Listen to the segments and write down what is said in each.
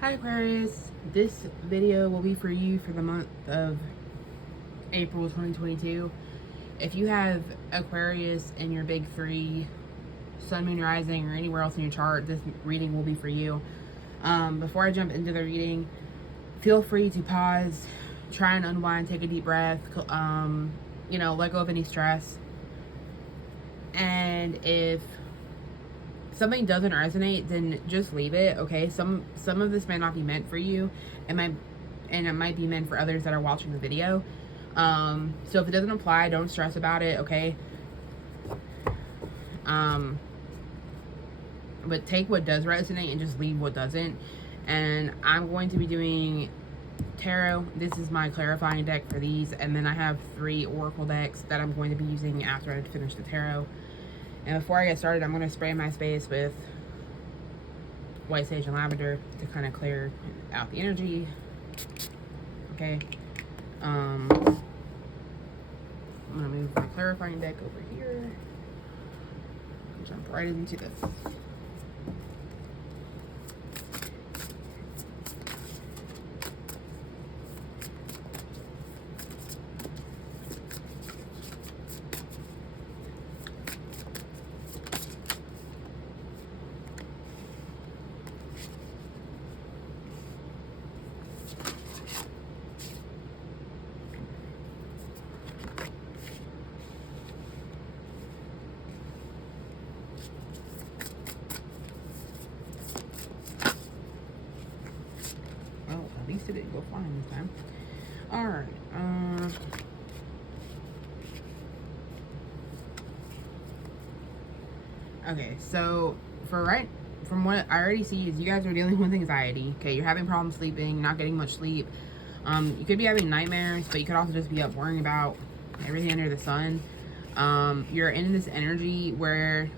Hi Aquarius, this video will be for you for the month of April 2022. If you have Aquarius in your big three, Sun, Moon, Rising, or anywhere else in your chart, this reading will be for you. Before I jump into the reading, feel free to pause, try and unwind, take a deep breath, let go of any stress. And if something doesn't resonate, then just leave it, okay? Some of this may not be meant for you. It might be meant for others that are watching the video. So if it doesn't apply, don't stress about it, okay? But take what does resonate and just leave what doesn't. And I'm going to be doing tarot. This is my clarifying deck for these, and then I have 3 oracle decks that I'm going to be using after I finish the tarot. And before I get started, I'm going to spray my space with white sage and lavender to kind of clear out the energy. Okay. I'm going to move my clarifying deck over here. Jump right into this. Well, at least it didn't go flying this time. Alright, okay, so from what I already see is you guys are dealing with anxiety. Okay, you're having problems sleeping, not getting much sleep. You could be having nightmares, but you could also just be up worrying about everything under the sun. You're in this energy where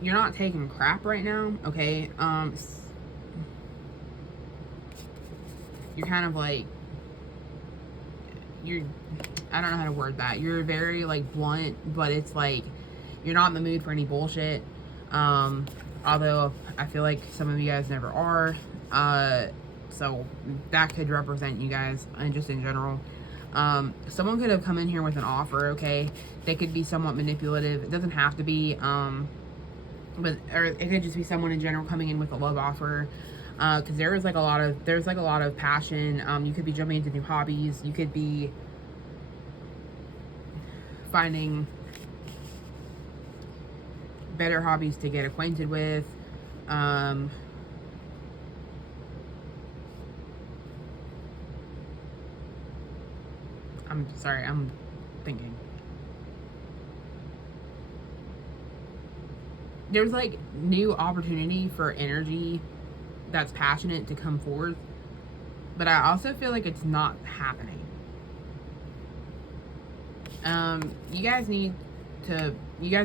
you're not taking crap right now, okay? You're kind of like, I don't know how to word that. You're very like blunt, but it's like, you're not in the mood for any bullshit. Although I feel like some of you guys never are. So that could represent you guys, and just in general. Someone could have come in here with an offer, okay? They could be somewhat manipulative. It doesn't have to be, or it could just be someone in general coming in with a love offer. Because there's like a lot of passion. You could be jumping into new hobbies. You could be finding better hobbies to get acquainted with. I'm sorry, I'm thinking. There's like new opportunity for energy that's passionate to come forth, but I also feel like it's not happening. You guys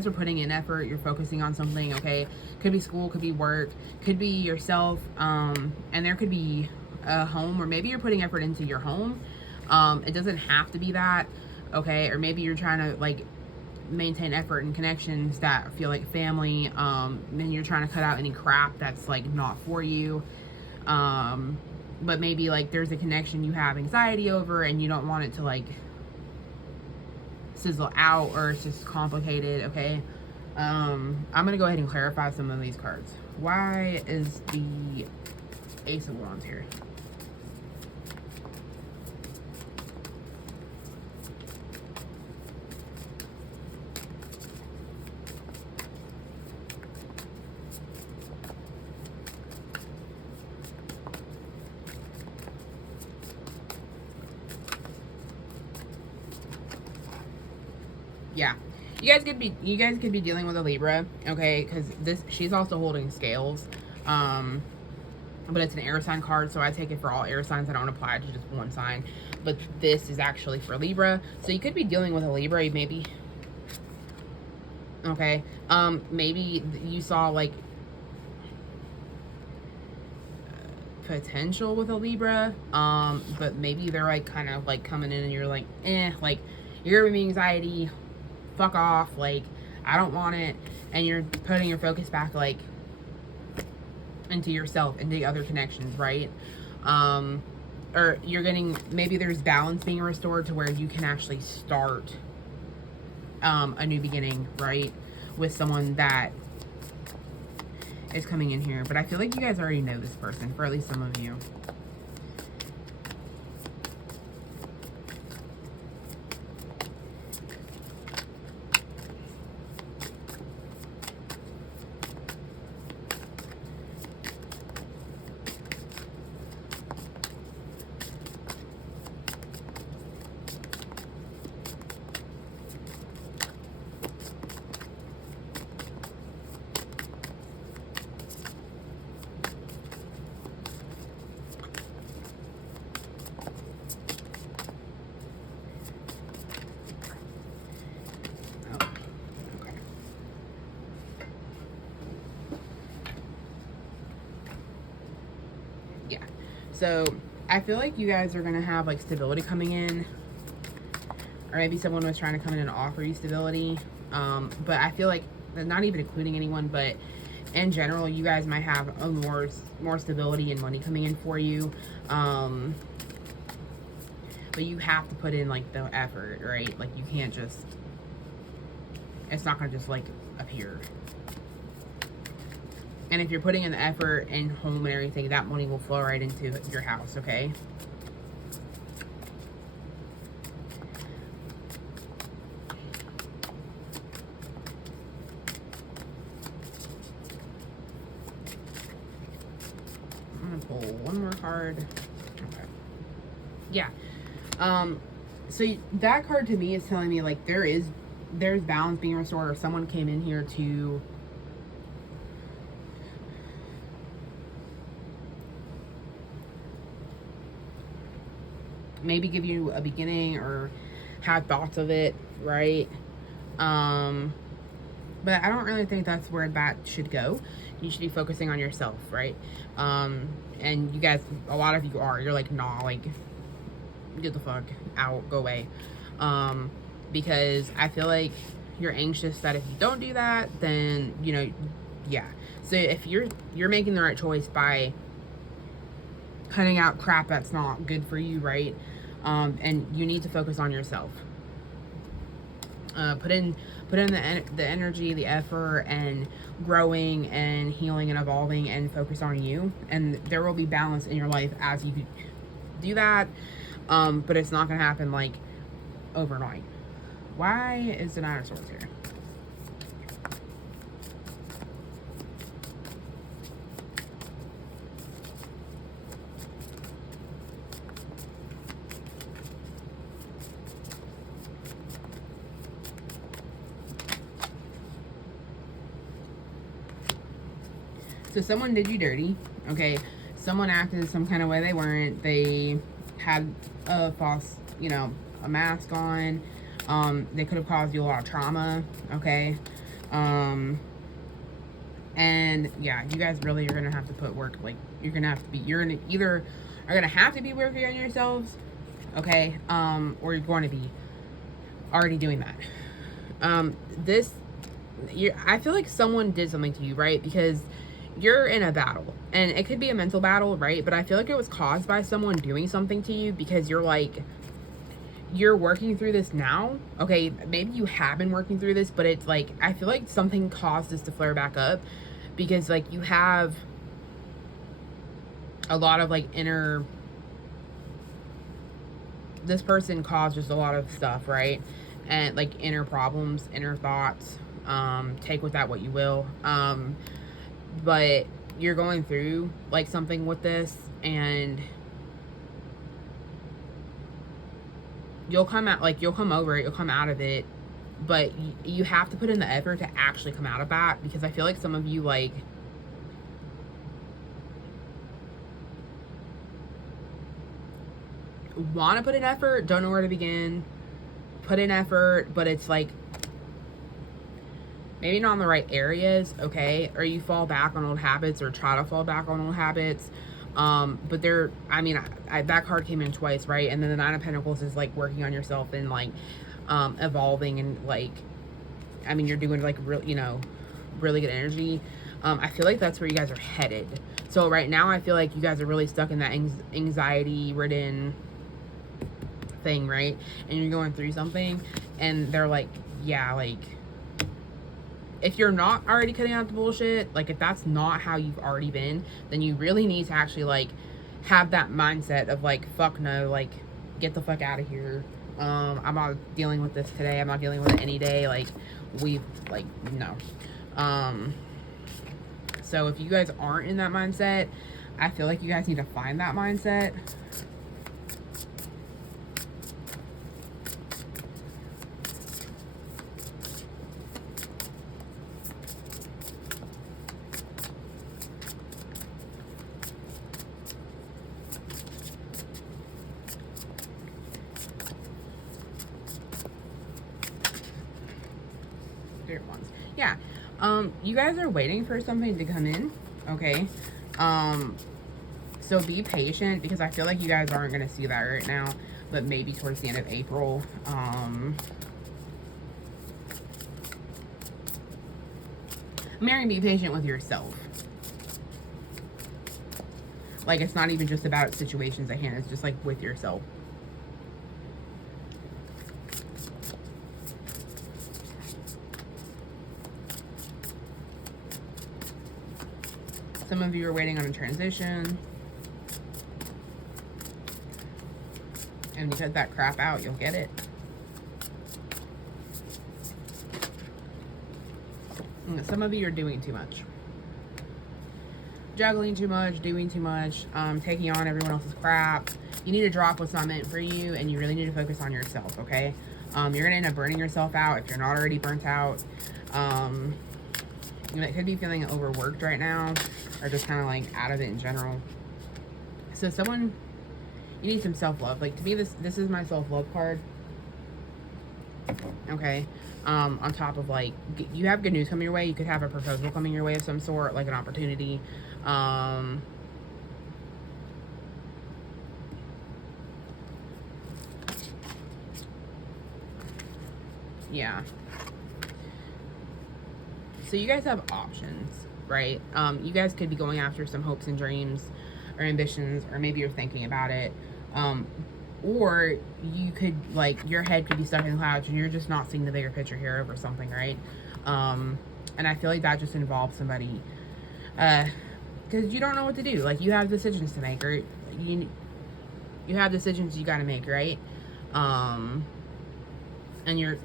are putting in effort, you're focusing on something, okay? Could be school, could be work, could be yourself, and there could be a home, or maybe you're putting effort into your home. It doesn't have to be that, okay? Or maybe you're trying to like maintain effort and connections that feel like family, and you're trying to cut out any crap that's like not for you. But maybe like there's a connection you have anxiety over and you don't want it to like sizzle out, or it's just complicated, okay? I'm gonna go ahead and clarify some of these cards. Why is the Ace of Wands here? Yeah, you guys could be dealing with a Libra, okay? Because she's also holding scales, but it's an air sign card, so I take it for all air signs. I don't apply it to just one sign, but this is actually for Libra. So you could be dealing with a Libra, maybe. Okay, maybe you saw like potential with a Libra, but maybe they're like kind of like coming in and you're like, like you're giving me anxiety, fuck off, like I don't want it, and you're putting your focus back like into yourself, into other connections, right? Or you're getting, maybe there's balance being restored to where you can actually start a new beginning, right, with someone that is coming in here. But I feel like you guys already know this person, for at least some of you. So I feel like you guys are going to have like stability coming in, or maybe someone was trying to come in and offer you stability. But I feel like, not even including anyone, but in general, you guys might have a more stability and money coming in for you. But you have to put in like the effort, right? Like you can't just, it's not going to just like appear. And if you're putting in the effort and home and everything, that money will flow right into your house, okay? I'm gonna pull one more card. Okay. Yeah. So that card to me is telling me like there's balance being restored, or someone came in here to maybe give you a beginning or have thoughts of it, right? But I don't really think that's where that should go. You should be focusing on yourself, right? And you guys, a lot of you are, you're like, nah, like get the fuck out, go away. Because I feel like you're anxious that if you don't do that, then, you know, yeah. So if you're making the right choice by cutting out crap that's not good for you, right? And you need to focus on yourself. Put in the energy, the effort, and growing and healing and evolving, and focus on you. And there will be balance in your life as you do that. But it's not gonna happen like overnight. Why is the Nine of Swords here? So someone did you dirty, okay? Someone acted some kind of way they weren't. They had a false, you know, a mask on. They could have caused you a lot of trauma, okay? And yeah, you guys really are gonna have to put work. Like you're gonna have to be. You're gonna either are gonna have to be working on yourselves, okay? Or you're going to be already doing that. I feel like someone did something to you, right? Because you're in a battle, and it could be a mental battle, right? But I feel like it was caused by someone doing something to you, because you're like, you're working through this now, okay? Maybe you have been working through this, but it's like, I feel like something caused this to flare back up, because like you have a lot of like this person caused just a lot of stuff, right? And like inner problems, inner thoughts, take with that what you will. But you're going through like something with this, and you'll come out, like you'll come over it, you'll come out of it, but you have to put in the effort to actually come out of that, because I feel like some of you like want to put in effort, don't know where to begin, put in effort, but it's like maybe not in the right areas, okay? Or you fall back on old habits, or try to fall back on old habits, But there, I mean, that card came in twice, right? And then the Nine of Pentacles is like working on yourself and like evolving, and like, I mean, you're doing like real, you know, really good energy. I feel like that's where you guys are headed. So right now I feel like you guys are really stuck in that anxiety ridden thing, right? And you're going through something, and they're like, yeah, like, if you're not already cutting out the bullshit, like if that's not how you've already been, then you really need to actually like have that mindset of like, fuck no, like get the fuck out of here. I'm not dealing with this today. I'm not dealing with it any day. Like no. So if you guys aren't in that mindset, I feel like you guys need to find that mindset. Ones. Yeah. You guys are waiting for something to come in, okay? So be patient, because I feel like you guys aren't going to see that right now, but maybe towards the end of April. Mary, be patient with yourself. Like, it's not even just about situations at hand, it's just like with yourself. Some of you are waiting on a transition. And you cut that crap out, you'll get it. And some of you are doing too much. Juggling too much, doing too much, taking on everyone else's crap. You need to drop what's not meant for you, and you really need to focus on yourself, okay? You're going to end up burning yourself out if you're not already burnt out. You could be feeling overworked right now, or just kind of like out of it in general. So you need some self-love. Like, to me, this is my self-love card. Okay. On top of like, you have good news coming your way. You could have a proposal coming your way of some sort, like an opportunity. Yeah. So you guys have options, right? You guys could be going after some hopes and dreams or ambitions, or maybe you're thinking about it. Or you could, like, your head could be stuck in the clouds and you're just not seeing the bigger picture here over something, right? And I feel like that just involves somebody, because you don't know what to do. Like, you have decisions to make, or you have decisions you got to make, right? And you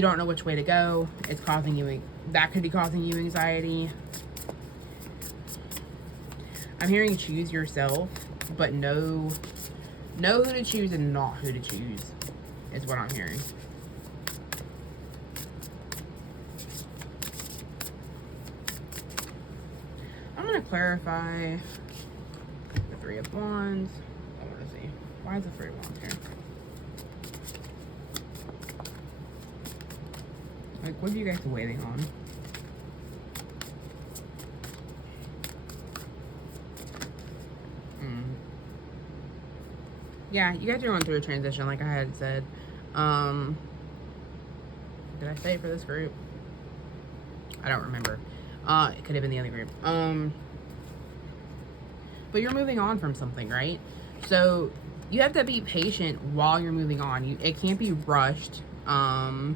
don't know which way to go. It's causing you, that could be causing you anxiety. I'm hearing choose yourself, but know who to choose and not who to choose is what I'm hearing. I'm going to clarify the Three of Wands. I want to see. Why is the Three of Wands here? Like, what are you guys waiting on? Yeah, you guys are going through a transition, like I had said. Did I say it for this group? I don't remember. It could have been the other group. But you're moving on from something, right? So you have to be patient while you're moving on. It can't be rushed. I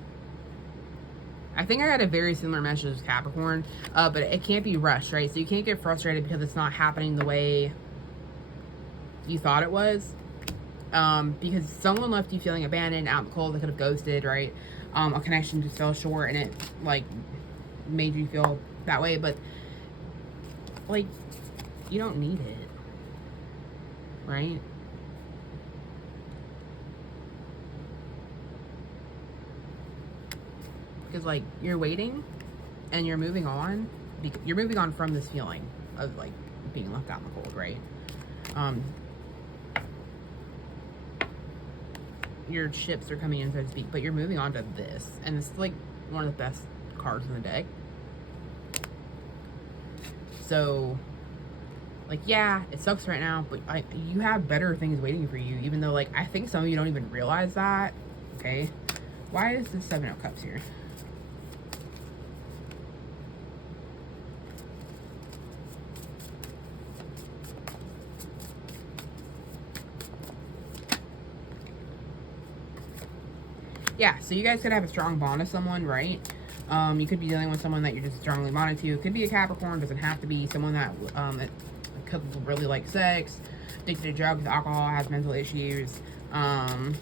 think I got a very similar message with Capricorn, but it can't be rushed, right? So you can't get frustrated because it's not happening the way you thought it was. Because someone left you feeling abandoned, out in the cold, they could have ghosted, right? A connection just fell short and it, like, made you feel that way, but, like, you don't need it, right? Because, like, you're waiting and you're moving on. You're moving on from this feeling of, like, being left out in the cold, right? Your ships are coming in, so to speak, but you're moving on to this, and it's like one of the best cards in the deck. So Like, yeah, it sucks right now, but you have better things waiting for you, even though, like, I think some of you don't even realize that. Okay? Why is the Seven of Cups here? Yeah, so you guys could have a strong bond with someone, right? You could be dealing with someone that you're just strongly bonded to. It could be a Capricorn, doesn't have to be someone that could really like sex, addicted to drugs, alcohol, has mental issues, and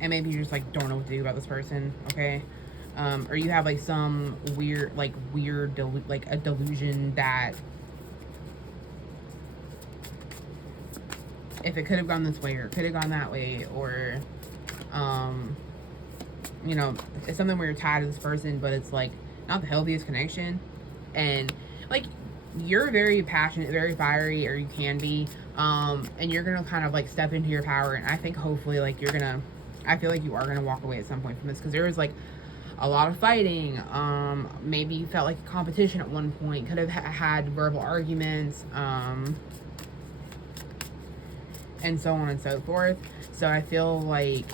maybe you just like don't know what to do about this person, okay? Or you have like some weird like a delusion that if it could have gone this way or it could have gone that way, or you know, it's something where you're tied to this person, but it's like not the healthiest connection. And like you're very passionate, very fiery, or you can be, and you're gonna kind of like step into your power. And I think hopefully like I feel like you are gonna walk away at some point from this, because there was like a lot of fighting. Maybe you felt like a competition at one point, could have had verbal arguments, and so on and so forth. So I feel like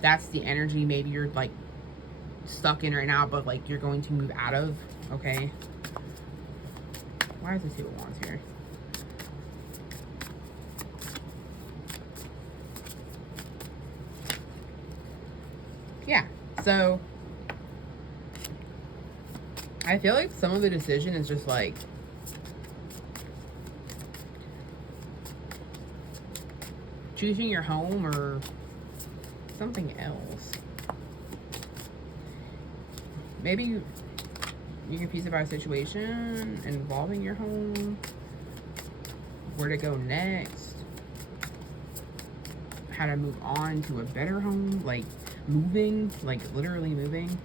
that's the energy maybe you're like stuck in right now, but like you're going to move out of, okay? Why is the Two of Wands here? Yeah, so I feel like some of the decision is just like choosing your home or something else. Maybe you're confused about a situation involving your home, where to go next, how to move on to a better home, like moving, like literally moving.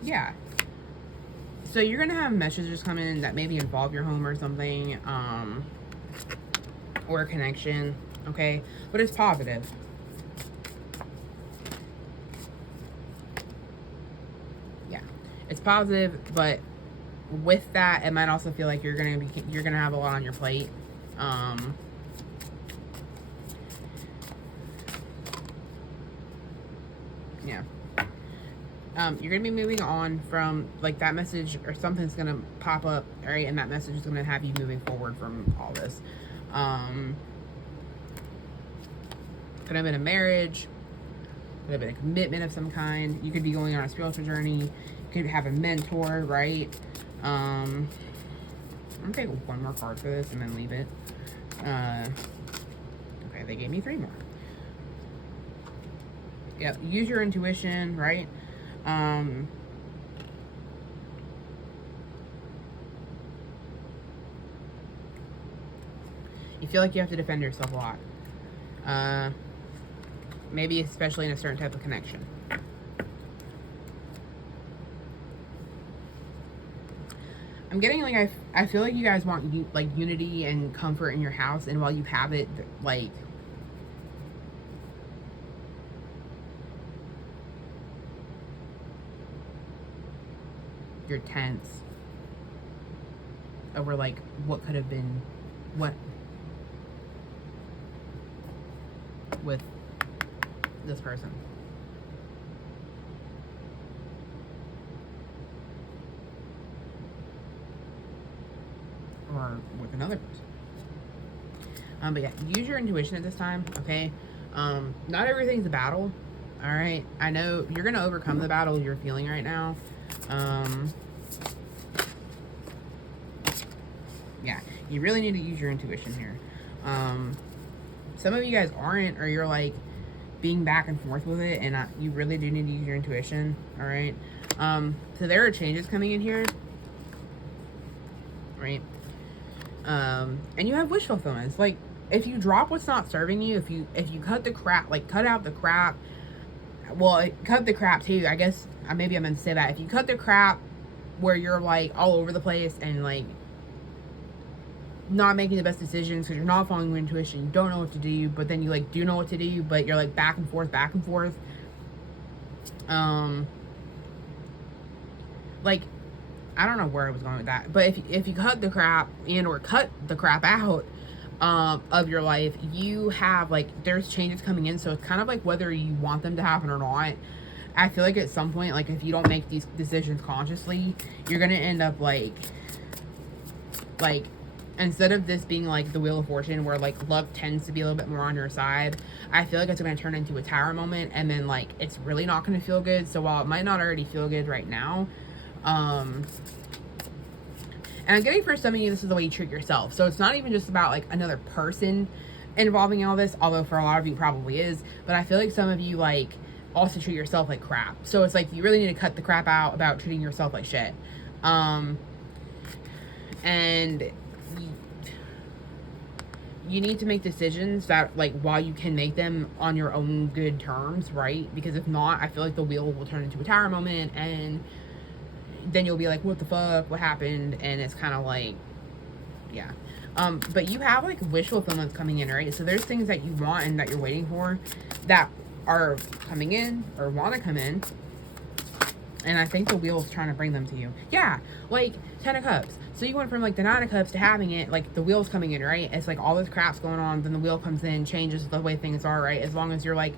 Yeah. So you're gonna have messages come in that maybe involve your home or something, or a connection, okay? But it's positive. Yeah, it's positive, but with that, it might also feel like you're gonna have a lot on your plate. Yeah. You're gonna be moving on from like that message, or something's gonna pop up, right? And that message is gonna have you moving forward from all this. Could have been a marriage, could have been a commitment of some kind. You could be going on a spiritual journey. You could have a mentor, right? I'm gonna take one more card for this and then leave it. Okay, they gave me 3 more. Yep, use your intuition, right? You feel like you have to defend yourself a lot. Maybe especially in a certain type of connection. I'm getting like I feel like you guys want like unity and comfort in your house, and while you have it, like you're tense over like what could have been what with this person. Or with another person. But yeah, use your intuition at this time, okay? Not everything's a battle, all right? I know you're gonna overcome the battle you're feeling right now. Yeah, you really need to use your intuition here. Some of you guys aren't, or you're like being back and forth with it, and you really do need to use your intuition, all right? So there are changes coming in here, right? And you have wish fulfillments. Like, if you drop what's not serving you, if you cut the crap, like cut out the crap, well, cut the crap too, I guess, maybe I meant to say that. If you cut the crap where you're like all over the place and like not making the best decisions because you're not following your intuition, you don't know what to do, but then you like do know what to do, but you're like back and forth, Like, I don't know where I was going with that, but if you cut the crap and or cut the crap out of your life, you have like, there's changes coming in, so it's kind of like whether you want them to happen or not. I feel like at some point, like if you don't make these decisions consciously, you're gonna end up like instead of this being like the Wheel of Fortune where like luck tends to be a little bit more on your side, I feel like it's going to turn into a Tower moment, and then like it's really not going to feel good. So while it might not already feel good right now, and I'm getting for some of you, this is the way you treat yourself. So it's not even just about like another person involving in all this, although for a lot of you it probably is, but I feel like some of you like also treat yourself like crap. So it's like you really need to cut the crap out about treating yourself like shit. And you need to make decisions that, like, while you can make them on your own good terms, right? Because if not, I feel like the wheel will turn into a Tower moment, and then you'll be like, what the fuck, what happened? And it's kind of like, yeah. But you have like wish fulfillment coming in, right? So there's things that you want and that you're waiting for that are coming in or want to come in, and I think the wheel's trying to bring them to you. Yeah, like 10 of Cups. So you went from like the 9 of Cups to having it, like the wheel's coming in, right? It's like all this crap's going on, then the wheel comes in, changes the way things are, right? As long as you're like,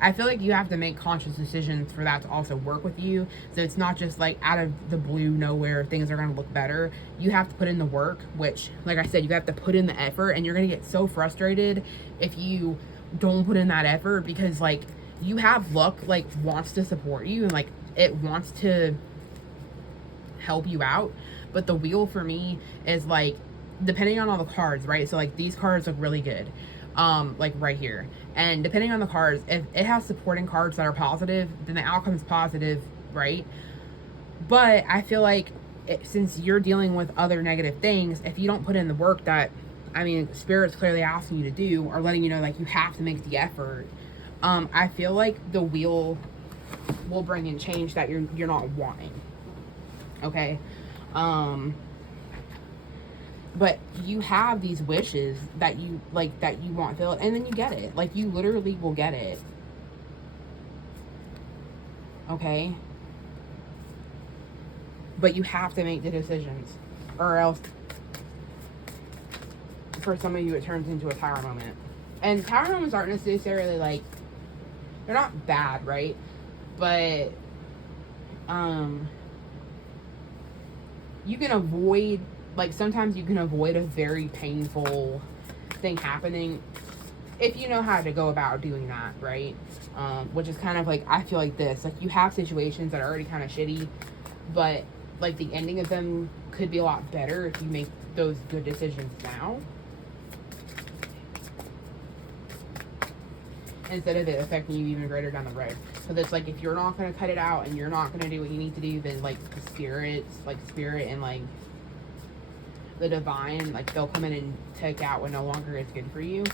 I feel like you have to make conscious decisions for that to also work with you. So it's not just like out of the blue, nowhere, things are going to look better. You have to put in the work, which, like I said, you have to put in the effort, and you're going to get so frustrated if you don't put in that effort, because like you have luck, like wants to support you, and like it wants to help you out. But the wheel for me is like, depending on all the cards, right? So like these cards look really good, like right here. And depending on the cards, if it has supporting cards that are positive, then the outcome is positive, right? But I feel like since you're dealing with other negative things, if you don't put in the work that, I mean, Spirit's clearly asking you to do, or letting you know like you have to make the effort, I feel like the wheel will bring in change that you're not wanting. Okay. But you have these wishes that you like, that you want filled, and then you get it. Like you literally will get it. Okay. But you have to make the decisions, or else for some of you it turns into a Tower moment. And Tower moments aren't necessarily like, they're not bad, right? But you can avoid, like sometimes you can avoid a very painful thing happening if you know how to go about doing that, right? Which is kind of like, I feel like this, like you have situations that are already kind of shitty, but like the ending of them could be a lot better if you make those good decisions now, instead of it affecting you even greater down the road. So that's like, if you're not going to cut it out and you're not going to do what you need to do, then like the spirit and like the divine, like they'll come in and take out what no longer is good for you.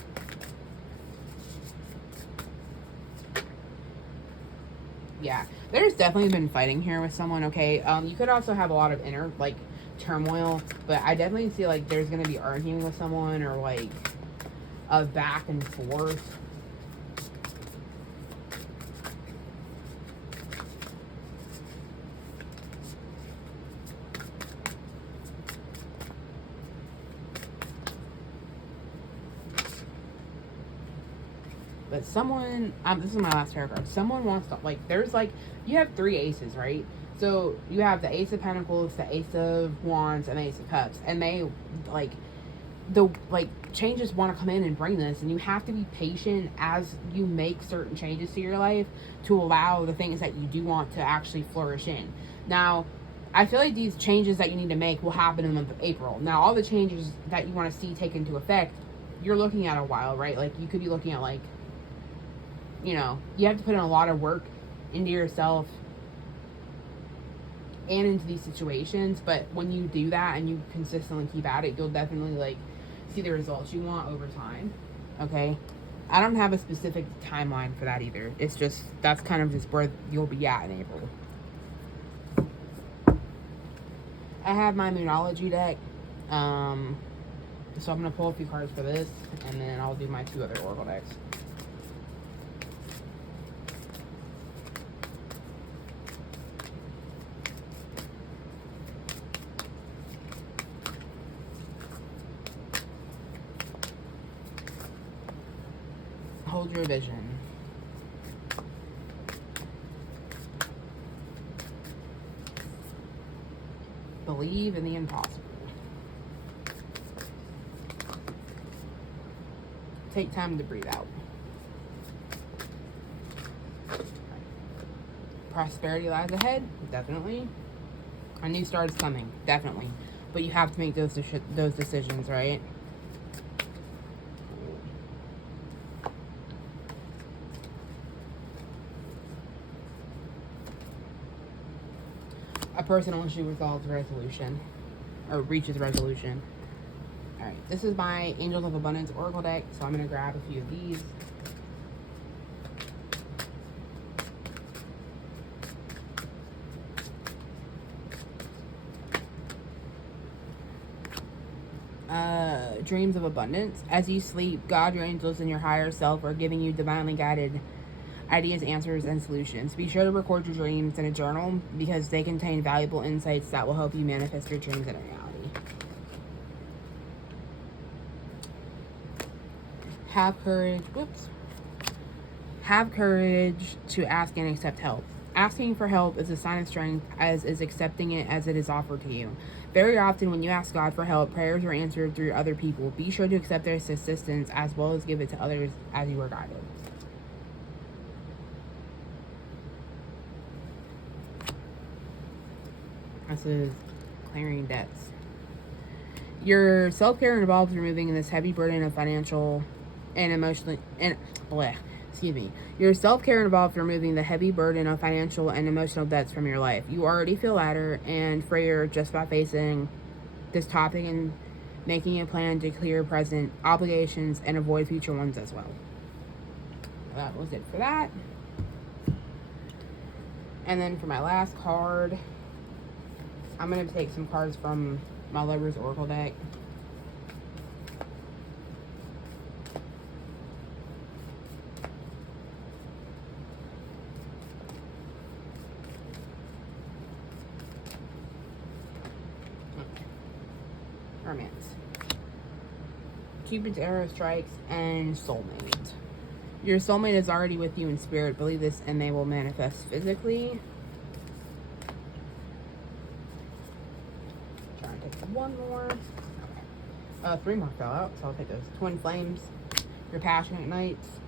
Yeah, there's definitely been fighting here with someone, okay? You could also have a lot of inner like turmoil, but I definitely see like there's going to be arguing with someone, or like a back and forth. But someone, this is my last paragraph. Someone wants to, like, there's like, you have 3 aces, right? So you have the Ace of Pentacles, the Ace of Wands, and the Ace of Cups. And they, like, changes want to come in and bring this. And you have to be patient as you make certain changes to your life to allow the things that you do want to actually flourish in. Now, I feel like these changes that you need to make will happen in the month of April. Now, all the changes that you want to see take into effect, you're looking at a while, right? Like, you could be looking at, like, you know, you have to put in a lot of work into yourself and into these situations, but when you do that and you consistently keep at it, you'll definitely like see the results you want over time. Okay, I don't have a specific timeline for that either. It's just, that's kind of just where you'll be at in April. I have my Moonology deck, so I'm gonna pull a few cards for this, and then I'll do my 2 other Oracle decks. hold your vision. Believe in the impossible. Take time to breathe out. Prosperity lies ahead, definitely. A new start is coming, definitely. But you have to make those decisions, right? A personal issue resolves resolution, or reaches resolution. All right, this is my Angels of Abundance Oracle deck, so I'm going to grab a few of these. Dreams of abundance. As you sleep, God, your angels, and your higher self are giving you divinely guided ideas, answers, and solutions. Be sure to record your dreams in a journal because they contain valuable insights that will help you manifest your dreams into reality. Have courage. Whoops. Have courage to ask and accept help. Asking for help is a sign of strength, as is accepting it as it is offered to you. Very often when you ask God for help, prayers are answered through other people. Be sure to accept their assistance as well as give it to others as you are guided. This is clearing debts. Your self-care involves removing this heavy burden of financial and emotional Your self-care involves removing the heavy burden of financial and emotional debts from your life. You already feel lighter and freer just by facing this topic and making a plan to clear present obligations and avoid future ones as well. That was it for that. And then for my last card, I'm going to take some cards from my Lover's Oracle deck. Romance. Cupid's arrow strikes and soulmate. Your soulmate is already with you in spirit. Believe this and they will manifest physically. Trying to take one more. Okay. 3 more fell out, so I'll take those. Twin flames. Your passionate nights.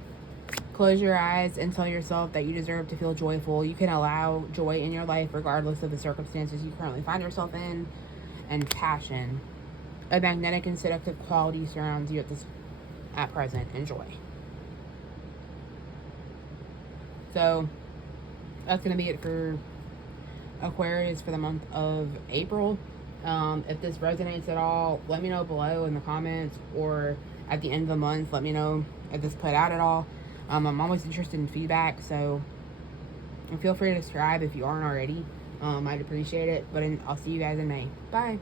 Close your eyes and tell yourself that you deserve to feel joyful. You can allow joy in your life regardless of the circumstances you currently find yourself in. And passion. A magnetic and seductive quality surrounds you at present. Enjoy. So that's going to be it for Aquarius for the month of April. If this resonates at all, let me know below in the comments, or at the end of the month, let me know if this played out at all. I'm always interested in feedback, so feel free to subscribe if you aren't already. I'd appreciate it. But I'll see you guys in May. Bye.